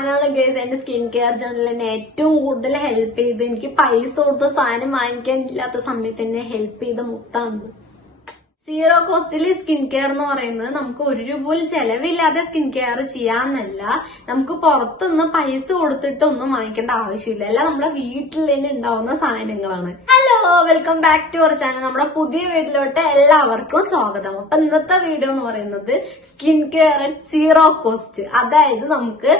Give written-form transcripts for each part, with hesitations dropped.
സാധനമാണ് ഗൈസ് എന്റെ skin care ജേർണലിൽ എന്നെ ഏറ്റവും കൂടുതൽ ഹെൽപ്പ് ചെയ്ത് എനിക്ക് പൈസ കൊടുത്ത സാധനം വാങ്ങിക്കാനില്ലാത്ത സമയത്ത് എന്നെ ഹെൽപ്പ് ചെയ്ത മുത്താണ്. സീറോ കോസ്റ്റിൽ സ്കിൻ കെയർ എന്ന് പറയുന്നത് നമുക്ക് ഒരു രൂപ പോലും ചെലവില്ലാതെ സ്കിൻ കെയർ ചെയ്യാന്നല്ല, നമുക്ക് പുറത്തുനിന്ന് പൈസ കൊടുത്തിട്ട് ഒന്നും വാങ്ങിക്കേണ്ട ആവശ്യമില്ല. എല്ലാം നമ്മുടെ വീട്ടിൽ തന്നെ ഉണ്ടാവുന്ന സാധനങ്ങളാണ്. Hello, welcome back to our channel. നമ്മുടെ പുതിയ വീട്ടിലോട്ട് എല്ലാവർക്കും സ്വാഗതം. അപ്പൊ ഇന്നത്തെ വീഡിയോ എന്ന് പറയുന്നത് skin care at zero cost. അതായത് നമുക്ക്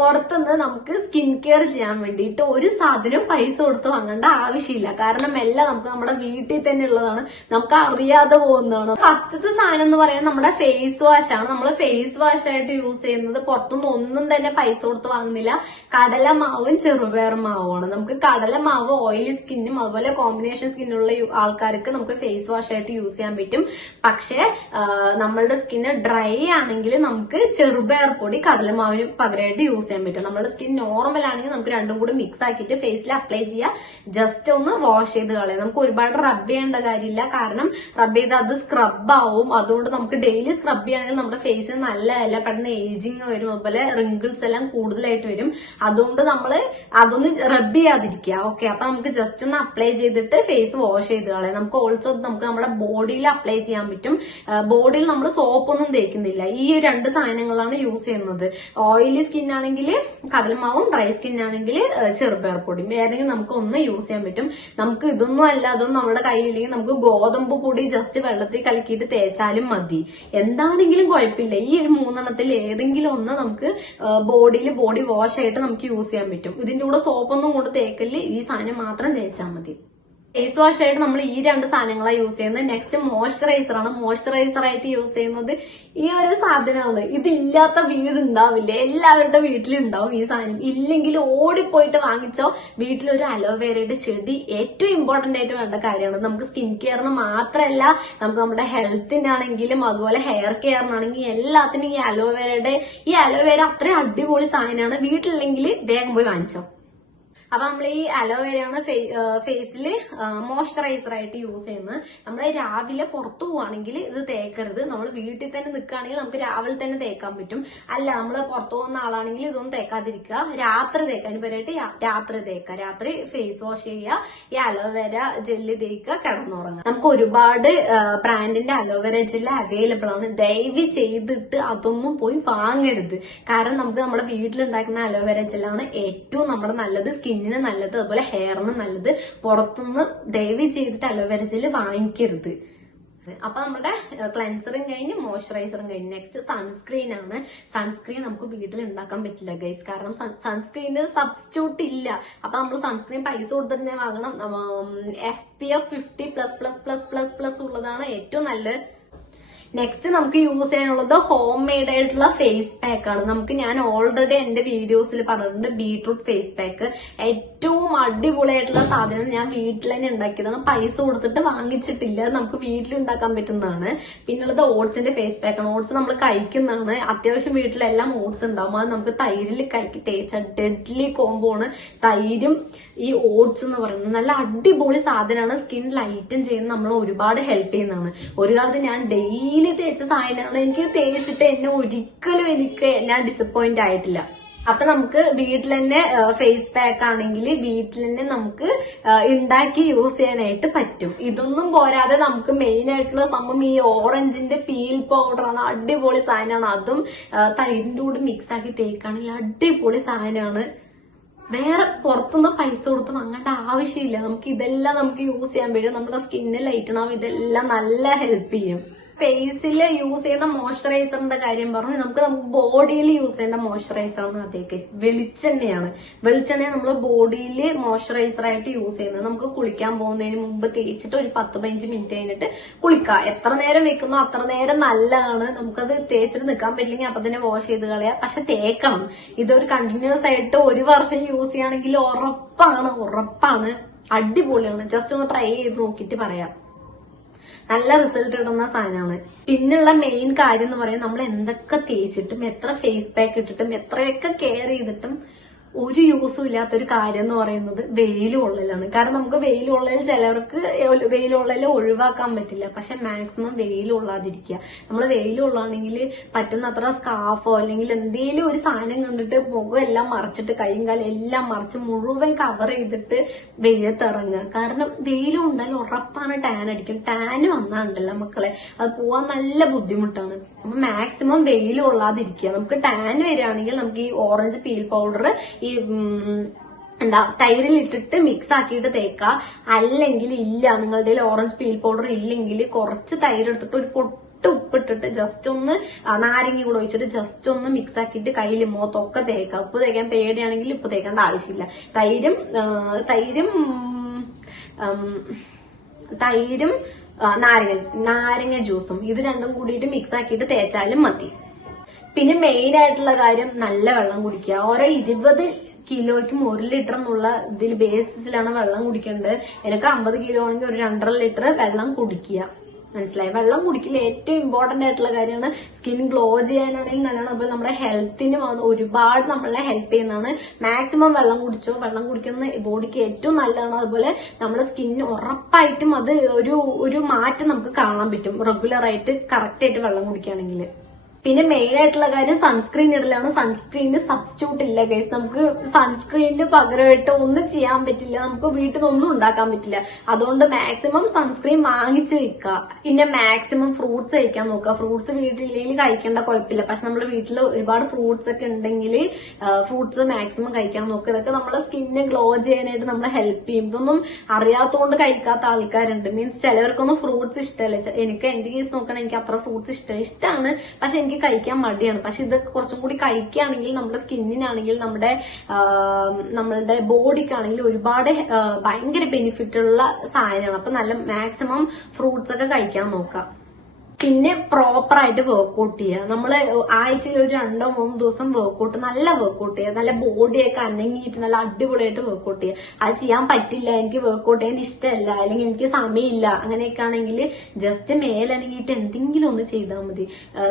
പുറത്തുനിന്ന് നമുക്ക് സ്കിൻ കെയർ ചെയ്യാൻ വേണ്ടിയിട്ട് ഒരു സാധനം പൈസ കൊടുത്ത് വാങ്ങേണ്ട ആവശ്യമില്ല. കാരണം എല്ലാം നമുക്ക് നമ്മുടെ വീട്ടിൽ തന്നെ ഉള്ളതാണ്, നമുക്ക് അറിയാതെ പോകുന്നതാണ്. ഫസ്റ്റത്തെ സാധനം എന്ന് പറയുന്നത് നമ്മുടെ ഫേസ് വാഷ് ആണ്. നമ്മൾ ഫേസ് വാഷ് ആയിട്ട് യൂസ് ചെയ്യുന്നത് പുറത്തുനിന്ന് ഒന്നും തന്നെ പൈസ കൊടുത്ത് വാങ്ങുന്നില്ല. കടലമാവും ചെറുപയർ മാവുമാണ്. നമുക്ക് കടലമാവ് ഓയിലി സ്കിന്നും അതുപോലെ കോമ്പിനേഷൻ സ്കിന്നുള്ള ആൾക്കാർക്ക് നമുക്ക് ഫേസ് വാഷ് ആയിട്ട് യൂസ് ചെയ്യാൻ പറ്റും. പക്ഷെ നമ്മളുടെ സ്കിന്ന് ഡ്രൈ ആണെങ്കിൽ നമുക്ക് ചെറുപയർ പൊടി കടലമാവിന് പകരമായിട്ട് യൂസ് ചെയ്യാൻ പറ്റും. നമ്മുടെ സ്കിൻ നോർമൽ ആണെങ്കിൽ നമുക്ക് രണ്ടും കൂടി മിക്സ് ആക്കിയിട്ട് ഫേസിൽ അപ്ലൈ ചെയ്യുക. ജസ്റ്റ് ഒന്ന് വാഷ് ചെയ്ത് കളയാം. നമുക്ക് ഒരുപാട് റബ്ബ് ചെയ്യേണ്ട കാര്യമില്ല. കാരണം റബ്ബ് ചെയ്ത് അത് സ്ക്രബ് ആവും. അതുകൊണ്ട് നമുക്ക് ഡെയിലി സ്ക്രബ് ചെയ്യുകയാണെങ്കിൽ നമ്മുടെ ഫേസിന് നല്ലതല്ല, പെട്ടെന്ന് ഏജിങ് വരും, അതുപോലെ റിങ്കിൾസ് എല്ലാം കൂടുതലായിട്ട് വരും. അതുകൊണ്ട് നമ്മൾ അതൊന്ന് റബ്ബ് ചെയ്യാതിരിക്കുക. ഓക്കെ, അപ്പൊ നമുക്ക് ജസ്റ്റ് ഒന്ന് അപ്ലൈ ചെയ്തിട്ട് ഫേസ് വാഷ് ചെയ്ത് കളയാം. നമുക്ക് ഓൾസോ നമുക്ക് നമ്മുടെ ബോഡിയിൽ അപ്ലൈ ചെയ്യാൻ പറ്റും. ബോഡിയിൽ നമ്മൾ സോപ്പൊന്നും തേക്കുന്നില്ല. ഈ രണ്ട് സാധനങ്ങളാണ് യൂസ് ചെയ്യുന്നത്. ഓയിലി സ്കിൻ ആണെങ്കിൽ കടലമാവും, ഡ്രൈ സ്കിൻ ആണെങ്കിൽ ചെറുപയർ പൊടിയും, ഏതെങ്കിലും നമുക്ക് ഒന്ന് യൂസ് ചെയ്യാൻ പറ്റും. നമുക്ക് ഇതൊന്നും അല്ല, അതൊന്നും നമ്മുടെ കയ്യിലില്ലെങ്കിൽ നമുക്ക് ഗോതമ്പ് പൊടി ജസ്റ്റ് വെള്ളത്തിൽ കലക്കിയിട്ട് തേച്ചാലും മതി. എന്താണെങ്കിലും കുഴപ്പമില്ല. ഈ ഒരു മൂന്നെണ്ണത്തിൽ ഏതെങ്കിലും ഒന്ന് നമുക്ക് ബോഡിയിൽ ബോഡി വാഷ് ആയിട്ട് നമുക്ക് യൂസ് ചെയ്യാൻ പറ്റും. ഇതിന്റെ കൂടെ സോപ്പൊന്നും കൊണ്ട് തേക്കല്, ഈ സാധനം മാത്രം തേച്ചാൽ മതി. ഫേസ് വാഷ് ആയിട്ട് നമ്മൾ ഈ രണ്ട് സാധനങ്ങളാണ് യൂസ് ചെയ്യുന്നത്. നെക്സ്റ്റ് മോയ്സ്ചറൈസർ ആണ്. മോയ്സ്ചറൈസർ ആയിട്ട് യൂസ് ചെയ്യുന്നത് ഈ ഒരു സാധനമാണ്. ഇതില്ലാത്ത വീട് ഉണ്ടാവില്ല, എല്ലാവരുടെ വീട്ടിലുണ്ടാവും ഈ സാധനം. ഇല്ലെങ്കിൽ ഓടിപ്പോയിട്ട് വാങ്ങിച്ചോ. വീട്ടിലൊരു അലോവേരയുടെ ചെടി ഏറ്റവും ഇമ്പോർട്ടന്റ് ആയിട്ട് വേണ്ട കാര്യമാണ്. നമുക്ക് സ്കിൻ കെയറിന് മാത്രമല്ല, നമുക്ക് നമ്മുടെ ഹെൽത്തിനാണെങ്കിലും അതുപോലെ ഹെയർ കെയറിനാണെങ്കിലും എല്ലാത്തിനും ഈ അലോവേര അത്രയും അടിപൊളി സാധനമാണ്. വീട്ടിലില്ലെങ്കിൽ വേഗം പോയി വാങ്ങിച്ചോ. അപ്പൊ നമ്മൾ ഈ അലോവേരയാണ് ഫേസിൽ മോയ്സ്ചറൈസർ ആയിട്ട് യൂസ് ചെയ്യുന്നത്. നമ്മൾ രാവിലെ പുറത്തു പോവാണെങ്കിൽ ഇത് തേക്കരുത്. നമ്മൾ വീട്ടിൽ തന്നെ നിൽക്കുകയാണെങ്കിൽ നമുക്ക് രാവിലെ തന്നെ തേക്കാൻ പറ്റും. അല്ല, നമ്മൾ പുറത്തു പോകുന്ന ആളാണെങ്കിൽ ഇതൊന്നും തേക്കാതിരിക്കുക. രാത്രി തേക്കാൻ പറ്റായിട്ട് രാത്രി തേക്കുക. രാത്രി ഫേസ് വാഷ് ചെയ്യുക, ഈ അലോവേര ജെല്ല് തേക്കുക, കിടന്നുറങ്ങുക. നമുക്ക് ഒരുപാട് ബ്രാൻഡിന്റെ അലോവേര ജെല്ല് അവൈലബിൾ ആണ്. ദയവ് ചെയ്തിട്ട് അതൊന്നും പോയി വാങ്ങരുത്. കാരണം നമുക്ക് നമ്മുടെ വീട്ടിലുണ്ടാക്കുന്ന അലോവേര ജെല്ലാണ് ഏറ്റവും നമ്മുടെ നല്ലത്, സ്കിന്നിന് നല്ലത്, അതുപോലെ ഹെയറിന് നല്ലത്. പുറത്തുനിന്ന് ദയവ് ചെയ്തിട്ട് അലോവേര ജെല്ല് വാങ്ങിക്കരുത്. അപ്പൊ നമ്മുടെ ക്ലെൻസറും കഴിഞ്ഞ് മോയ്സ്ചറൈസറും കഴിഞ്ഞ് നെക്സ്റ്റ് സൺസ്ക്രീൻ ആണ്. സൺസ്ക്രീൻ നമുക്ക് വീട്ടിൽ ഉണ്ടാക്കാൻ പറ്റില്ല ഗൈസ്. കാരണം സൺസ്ക്രീന് സബ്സ്റ്റിറ്റ്യൂട്ട് ഇല്ല. അപ്പൊ നമ്മൾ സൺസ്ക്രീൻ പൈസ കൊടുത്തിട്ട് തന്നെ വാങ്ങണം. SPF 50+++++ ഉള്ളതാണ് ഏറ്റവും നല്ലത്. നെക്സ്റ്റ് നമുക്ക് യൂസ് ചെയ്യാനുള്ളത് ഹോം മെയ്ഡ് ആയിട്ടുള്ള ഫേസ് പാക്ക് ആണ്. ഞാൻ ഓൾറെഡി എന്റെ വീഡിയോസിൽ പറഞ്ഞിട്ടുണ്ട്, ബീട്രൂട്ട് ഫേസ് പാക്ക് ഏറ്റവും അടിപൊളിയായിട്ടുള്ള സാധനം. ഞാൻ വീട്ടിൽ തന്നെ ഉണ്ടാക്കിയതാണ്, പൈസ കൊടുത്തിട്ട് വാങ്ങിച്ചിട്ടില്ല. നമുക്ക് വീട്ടിൽ ഉണ്ടാക്കാൻ പറ്റുന്നതാണ്. പിന്നുള്ളത് ഓട്സിന്റെ ഫേസ് പാക്ക് ആണ്. ഓട്സ് നമ്മൾ കഴിക്കുന്നതാണ്. അത്യാവശ്യം വീട്ടിലെല്ലാം ഓട്സ് ഉണ്ടാവും. അത് നമുക്ക് തൈരിൽ കലക്കി തേച്ച ഡെഡ്ലി കോംബോ ആണ്. തൈരും ഈ ഓട്സ് എന്ന് പറയുന്നത് നല്ല അടിപൊളി സാധനമാണ്. സ്കിൻ ലൈറ്റൻ ചെയ്യുന്ന നമ്മൾ ഒരുപാട് ഹെൽപ്പ് ചെയ്യുന്നതാണ്. ഒരു കാലത്ത് ഞാൻ ഡെയിലി തേച്ച സാധനമാണ്. എനിക്ക് തേച്ചിട്ട് ഞാൻ ഡിസപ്പോയിന്റ് ആയിട്ടില്ല. അപ്പൊ നമുക്ക് വീട്ടിൽ തന്നെ ഫേസ് പാക്ക് ആണെങ്കിൽ വീട്ടിൽ തന്നെ നമുക്ക് ഉണ്ടാക്കി യൂസ് ചെയ്യാനായിട്ട് പറ്റും. ഇതൊന്നും പോരാതെ നമുക്ക് മെയിൻ ആയിട്ടുള്ള സംഭവം ഈ ഓറഞ്ചിന്റെ പീൽ പൗഡറാണ്. അടിപൊളി സാധനമാണ്. അതും തൈരിന്റെ കൂടെ മിക്സ് ആക്കി തേക്കാണെങ്കിൽ അടിപൊളി സാധനമാണ്. വേറെ പുറത്തുനിന്ന് പൈസ കൊടുത്ത് വാങ്ങേണ്ട ആവശ്യമില്ല. ഇതെല്ലാം നമുക്ക് യൂസ് ചെയ്യാൻ പറ്റും. നമ്മുടെ സ്കിന്നിന് ലൈറ്റൻ ആവും. ഇതെല്ലാം നല്ല ഹെൽപ്പ് ചെയ്യും. ഫേസിൽ യൂസ് ചെയ്യുന്ന മോയ്സ്ചറൈസറിന്റെ കാര്യം പറഞ്ഞു. നമുക്ക് ബോഡിയിൽ യൂസ് ചെയ്യുന്ന മോയ്സ്ചറൈസറാണ് അതേക്ക് വെളിച്ചെണ്ണയാണ്. വെളിച്ചെണ്ണ നമ്മൾ ബോഡിയിൽ മോയ്സ്ചറൈസർ ആയിട്ട് യൂസ് ചെയ്യുന്നത്. നമുക്ക് കുളിക്കാൻ പോകുന്നതിന് മുമ്പ് തേച്ചിട്ട് ഒരു 10-15 മിനിറ്റ് കഴിഞ്ഞിട്ട് കുളിക്കുക. എത്ര നേരം വെക്കുന്നോ അത്ര നേരം നല്ലതാണ്. നമുക്കത് തേച്ചിട്ട് നിൽക്കാൻ പറ്റില്ലെങ്കിൽ അപ്പൊ തന്നെ വാഷ് ചെയ്ത് കളയാം. പക്ഷെ തേക്കണം. ഇതൊരു കണ്ടിന്യൂസ് ആയിട്ട് 1 വർഷം യൂസ് ചെയ്യുകയാണെങ്കിൽ ഉറപ്പാണ് അടിപൊളിയാണ്. ജസ്റ്റ് ഒന്ന് ട്രൈ ചെയ്ത് നോക്കിയിട്ട് പറയാം. നല്ല റിസൾട്ട് കിട്ടുന്ന സാധനമാണ്. പിന്നുള്ള മെയിൻ കാര്യം എന്ന് പറയുന്നത് നമ്മൾ എന്തൊക്കെ തേച്ചിട്ടും എത്ര ഫേസ് പാക്ക് ഇട്ടിട്ടും എത്രയൊക്കെ കെയർ ചെയ്തിട്ടും ഒരു യൂസും ഇല്ലാത്തൊരു കാര്യം എന്ന് പറയുന്നത് വെയിൽ കൊള്ളലാണ്. കാരണം നമുക്ക് വെയിൽ കൊള്ളൽ ചിലവർക്ക് വെയിൽ കൊള്ളൽ ഒഴിവാക്കാൻ പറ്റില്ല. പക്ഷെ മാക്സിമം വെയിൽ കൊള്ളാതിരിക്കുക. നമ്മൾ വെയിൽ കൊള്ളാണെങ്കിൽ പറ്റുന്നത്ര സ്കാർഫോ അല്ലെങ്കിൽ എന്തെങ്കിലും ഒരു സാധനം കണ്ടിട്ട് മുഖം എല്ലാം മറച്ചിട്ട് കൈയും കാലം എല്ലാം മറച്ച് മുഴുവൻ കവർ ചെയ്തിട്ട് വെയിലത്തിറങ്ങുക. കാരണം വെയിൽ കൊണ്ടാൽ ഉറപ്പാണ് ടാൻ അടിക്കും. ടാന് വന്നാണ്ടല്ലോ മക്കളെ, അത് പോവാൻ നല്ല ബുദ്ധിമുട്ടാണ്. അപ്പൊ മാക്സിമം വെയിൽ കൊള്ളാതിരിക്കുക. നമുക്ക് ടാൻ വരികയാണെങ്കിൽ നമുക്ക് ഈ ഓറഞ്ച് പീൽ പൗഡർ ഈ തൈരിൽ ഇട്ടിട്ട് മിക്സ് ആക്കിയിട്ട് തേക്കുക. അല്ലെങ്കിൽ ഇല്ല, നിങ്ങളുടെ ഓറഞ്ച് പീൽ പൗഡർ ഇല്ലെങ്കിൽ കുറച്ച് തൈര് എടുത്തിട്ട് ഒരു പൊട്ട് ഉപ്പിട്ടിട്ട് ജസ്റ്റ് ഒന്ന് നാരങ്ങ കൂടെ ഒഴിച്ചിട്ട് ജസ്റ്റ് ഒന്ന് മിക്സ് ആക്കിയിട്ട് കയ്യിൽ മുഖത്തൊക്കെ തേക്കുക. ഉപ്പ് തേക്കാൻ പേടിയാണെങ്കിൽ ഉപ്പ് തേക്കേണ്ട ആവശ്യമില്ല. തൈരും നാരങ്ങ ജ്യൂസും ഇത് രണ്ടും കൂടിയിട്ട് മിക്സ് ആക്കിയിട്ട് തേച്ചാലും മതി. പിന്നെ മെയിൻ ആയിട്ടുള്ള കാര്യം നല്ല വെള്ളം കുടിക്കുക. ഓരോ 20 കിലോയ്ക്കും 1 ലിറ്റർ എന്നുള്ള ഇതിൽ ബേസിസിലാണ് വെള്ളം കുടിക്കേണ്ടത്. എനിക്ക് 50 കിലോ ആണെങ്കിൽ ഒരു 2.5 ലിറ്റർ വെള്ളം കുടിക്കുക. മനസ്സിലായി? വെള്ളം കുടിക്കില്ല ഏറ്റവും ഇമ്പോർട്ടന്റ് ആയിട്ടുള്ള കാര്യമാണ്. സ്കിൻ ഗ്ലോ ചെയ്യാനാണെങ്കിൽ നല്ലതാണ്. അതുപോലെ നമ്മുടെ ഹെൽത്തിന് ഒരുപാട് നമ്മളെ ഹെൽപ്പ് ചെയ്യുന്നതാണ്. മാക്സിമം വെള്ളം കുടിച്ചോ. വെള്ളം കുടിക്കുന്നത് ബോഡിക്ക് ഏറ്റവും നല്ലതാണ്. അതുപോലെ നമ്മുടെ സ്കിന്നിന് ഉറപ്പായിട്ടും അത് ഒരു മാറ്റം നമുക്ക് കാണാൻ പറ്റും റെഗുലർ ആയിട്ട് കറക്റ്റ് ആയിട്ട് വെള്ളം കുടിക്കുകയാണെങ്കിൽ. പിന്നെ മെയിൻ ആയിട്ടുള്ള കാര്യം സൺസ്ക്രീൻ ഇടലാണ്. സൺസ്ക്രീനിന് സബ്സ്റ്റിറ്റ്യൂട്ട് ഇല്ല ഗൈസ്. നമുക്ക് സൺസ്ക്രീനിന് പകരമായിട്ട് ഒന്നും ചെയ്യാൻ പറ്റില്ല. നമുക്ക് വീട്ടിൽ നിന്നൊന്നും ഉണ്ടാക്കാൻ പറ്റില്ല. അതുകൊണ്ട് മാക്സിമം സൺസ്ക്രീൻ വാങ്ങിച്ച് വെക്കുക. പിന്നെ മാക്സിമം ഫ്രൂട്ട്സ് കഴിക്കാൻ നോക്കുക. ഫ്രൂട്ട്സ് വീട്ടിലില്ലെങ്കിൽ കഴിക്കേണ്ട കുഴപ്പമില്ല. പക്ഷെ നമ്മുടെ വീട്ടിൽ ഒരുപാട് ഫ്രൂട്ട്സ് ഒക്കെ ഉണ്ടെങ്കിൽ ഫ്രൂട്ട്സ് മാക്സിമം കഴിക്കാൻ നോക്കുക. ഇതൊക്കെ നമ്മളെ സ്കിന്നിനെ ഗ്ലോ ചെയ്യാനായിട്ട് നമ്മളെ ഹെൽപ്പ് ചെയ്യും. ഇതൊന്നും അറിയാത്തതുകൊണ്ട് കഴിക്കാത്ത ആൾക്കാരുണ്ട്. മീൻസ് ചിലവർക്കൊന്നും ഫ്രൂട്ട്സ് ഇഷ്ടമല്ല. എനിക്ക് എന്റെ കേസ് നോക്കണം, എനിക്ക് അത്ര ഫ്രൂട്ട്സ് ഇഷ്ടമാണ്. പക്ഷെ എനിക്ക് കഴിക്കാൻ മടിയാണ്. പക്ഷെ ഇതൊക്കെ കുറച്ചും കൂടി കഴിക്കുകയാണെങ്കിൽ നമ്മുടെ സ്കിന്നിനാണെങ്കിൽ നമ്മളുടെ ബോഡിക്കാണെങ്കിൽ ഒരുപാട് ഭയങ്കര ബെനിഫിറ്റ് ഉള്ള സാധനമാണ്. അപ്പൊ നല്ല മാക്സിമം ഫ്രൂട്ട്സ് ഒക്കെ കഴിക്കാൻ നോക്കാം. പിന്നെ പ്രോപ്പർ ആയിട്ട് വർക്ക്ഔട്ട് ചെയ്യുക. നമ്മള് ആഴ്ചയിൽ ഒരു 2-3 ദിവസം വർക്ക്ഔട്ട്, നല്ല വർക്ക്ഔട്ട് ചെയ്യുക. നല്ല ബോഡിയൊക്കെ അനങ്ങിയിട്ട് നല്ല അടിപൊളിയായിട്ട് വർക്ക്ഔട്ട് ചെയ്യുക. അത് ചെയ്യാൻ പറ്റില്ല, എനിക്ക് വർക്ക്ഔട്ട് ചെയ്യാൻ ഇഷ്ടമല്ല, അല്ലെങ്കിൽ എനിക്ക് സമയമില്ല, അങ്ങനെയൊക്കെ ആണെങ്കിൽ ജസ്റ്റ് മേലനങ്ങിയിട്ട് എന്തെങ്കിലും ഒന്ന് ചെയ്താൽ മതി.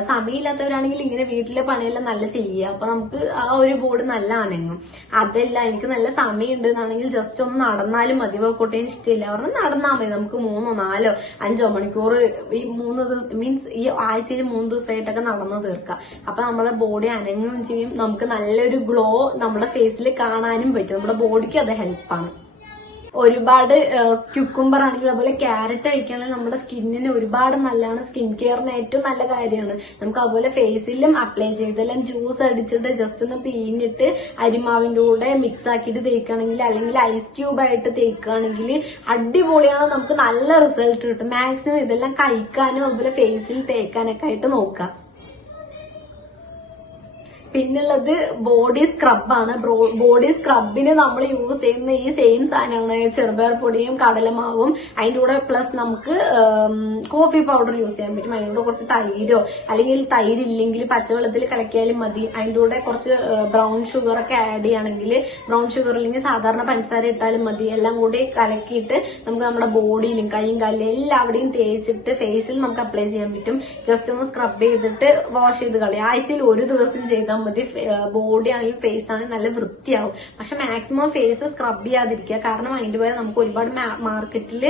സമയമില്ലാത്തവരാണെങ്കിൽ ഇങ്ങനെ വീട്ടിലെ പണിയെല്ലാം നല്ല ചെയ്യുക. അപ്പൊ നമുക്ക് ആ ഒരു ബോഡി നല്ല അനങ്ങും. അതല്ല എനിക്ക് നല്ല സമയമുണ്ട് എന്നാണെങ്കിൽ ജസ്റ്റ് ഒന്ന് നടന്നാലും മതി. വർക്ക്ഔട്ട് ചെയ്യാൻ ഇഷ്ടമില്ല പറഞ്ഞാൽ നടന്നാൽ മതി. നമുക്ക് 3, 4, 5 മണിക്കൂർ ഈ 3 മീൻസ് ഈ ആഴ്ചയിൽ 3 ദിവസമായിട്ടൊക്കെ നടന്നു തീർക്കാം. അപ്പൊ നമ്മുടെ ബോഡി അനങ്ങുകയും ചെയ്യും. നമുക്ക് നല്ലൊരു ഗ്ലോ നമ്മുടെ ഫേസിൽ കാണാനും പറ്റും. നമ്മുടെ ബോഡിക്ക് അത് ഹെൽപ്പാണ്. ഒരുപാട് ക്യുക്കുംബർ ആണെങ്കിൽ അതുപോലെ ക്യാരറ്റ് കഴിക്കുകയാണെങ്കിൽ നമ്മുടെ സ്കിന്നിന് ഒരുപാട് നല്ലതാണ്. സ്കിൻ കെയറിന് ഏറ്റവും നല്ല കാര്യമാണ്. നമുക്ക് അതുപോലെ ഫേസിലും അപ്ലൈ ചെയ്തെല്ലാം ജ്യൂസ് അടിച്ചിട്ട് ജസ്റ്റ് ഒന്ന് പിഴിഞ്ഞിട്ട് അരിമാവിന്റെ കൂടെ മിക്സ് ആക്കിയിട്ട് തേക്കുകയാണെങ്കിൽ അല്ലെങ്കിൽ ഐസ് ക്യൂബ് ആയിട്ട് തേക്കുകയാണെങ്കിൽ അടിപൊളിയാണ്. നമുക്ക് നല്ല റിസൾട്ട് കിട്ടും. മാക്സിമം ഇതെല്ലാം കഴിക്കാനും അതുപോലെ ഫേസിൽ തേക്കാനൊക്കെ ആയിട്ട് നോക്കാം. പിന്നുള്ളത് ബോഡി സ്ക്രബാണ്. ബോഡി സ്ക്രബിന് നമ്മൾ യൂസ് ചെയ്യുന്ന ഈ സെയിം സാധനമാണ്. ചെറുപയർ പൊടിയും കടലമാവും അതിന്റെ കൂടെ പ്ലസ് നമുക്ക് കോഫി പൗഡർ യൂസ് ചെയ്യാൻ പറ്റും. അതിന്റെ കൂടെ കുറച്ച് തൈരോ അല്ലെങ്കിൽ തൈര് ഇല്ലെങ്കിൽ പച്ചവെള്ളത്തിൽ കലക്കിയാലും മതി. അതിന്റെ കൂടെ കുറച്ച് ബ്രൗൺ ഷുഗർ ഒക്കെ ആഡ് ചെയ്യുകയാണെങ്കിൽ, ബ്രൗൺ ഷുഗർ ഇല്ലെങ്കിൽ സാധാരണ പഞ്ചസാര ഇട്ടാലും മതി. എല്ലാം കൂടി കലക്കിയിട്ട് നമുക്ക് നമ്മുടെ ബോഡിയിലും കൈയും കാലിലും എല്ലാവിടെയും തേച്ചിട്ട് ഫേസിൽ നമുക്ക് അപ്ലൈ ചെയ്യാൻ പറ്റും. ജസ്റ്റ് ഒന്ന് സ്ക്രബ് ചെയ്തിട്ട് വാഷ് ചെയ്ത് കളയാം. ആഴ്ചയിൽ 1 ദിവസം ചെയ്താൽ മതി. ബോഡി ആണെങ്കിലും ഫേസ് ആണെങ്കിലും നല്ല വൃത്തിയാവും. പക്ഷെ മാക്സിമം ഫേസ് സ്ക്രബ് ചെയ്യാതിരിക്കുക. കാരണം അതിന്റെ പോലെ നമുക്ക് ഒരുപാട് മാർക്കറ്റിൽ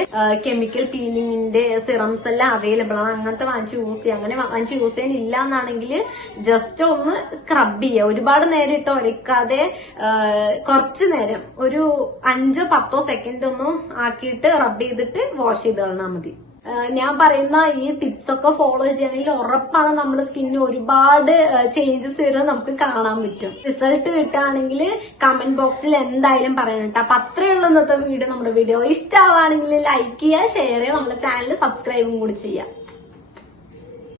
കെമിക്കൽ പീലിംഗിന്റെ സിറംസ് എല്ലാം അവൈലബിൾ ആണ്. അങ്ങനത്തെ വാങ്ങിച്ച് യൂസ് ചെയ്യുക. അങ്ങനെ വാങ്ങിച്ച് യൂസ് ചെയ്യാൻ ഇല്ല എന്നാണെങ്കിൽ ജസ്റ്റ് ഒന്ന് സ്ക്രബ് ചെയ്യുക. ഒരുപാട് നേരം ഇട്ട് ഒരക്കാതെ കുറച്ചു നേരം ഒരു 5-10 സെക്കൻഡ് ഒന്ന് ആക്കിയിട്ട് റബ്ബ് ചെയ്തിട്ട് വാഷ് ചെയ്ത് കളഞ്ഞാൽ മതി. ഞാൻ പറയുന്ന ഈ ടിപ്സ് ഒക്കെ ഫോളോ ചെയ്യണമെങ്കിൽ ഉറപ്പാണ് നമ്മുടെ സ്കിന്നിന് ഒരുപാട് ചേഞ്ചസ് വരുന്നത് നമുക്ക് കാണാൻ പറ്റും. റിസൾട്ട് കിട്ടുകയാണെങ്കിൽ കമന്റ് ബോക്സിൽ എന്തായാലും പറയണം കേട്ടോ. അപ്പൊ അത്രയുള്ള ഇന്നത്തെ വീഡിയോ. നമ്മുടെ വീഡിയോ ഇഷ്ടമാവുകയാണെങ്കിൽ ലൈക്ക് ചെയ്യുക, ഷെയർ ചെയ്യുക, നമ്മുടെ ചാനൽ സബ്സ്ക്രൈബും കൂടി ചെയ്യുക.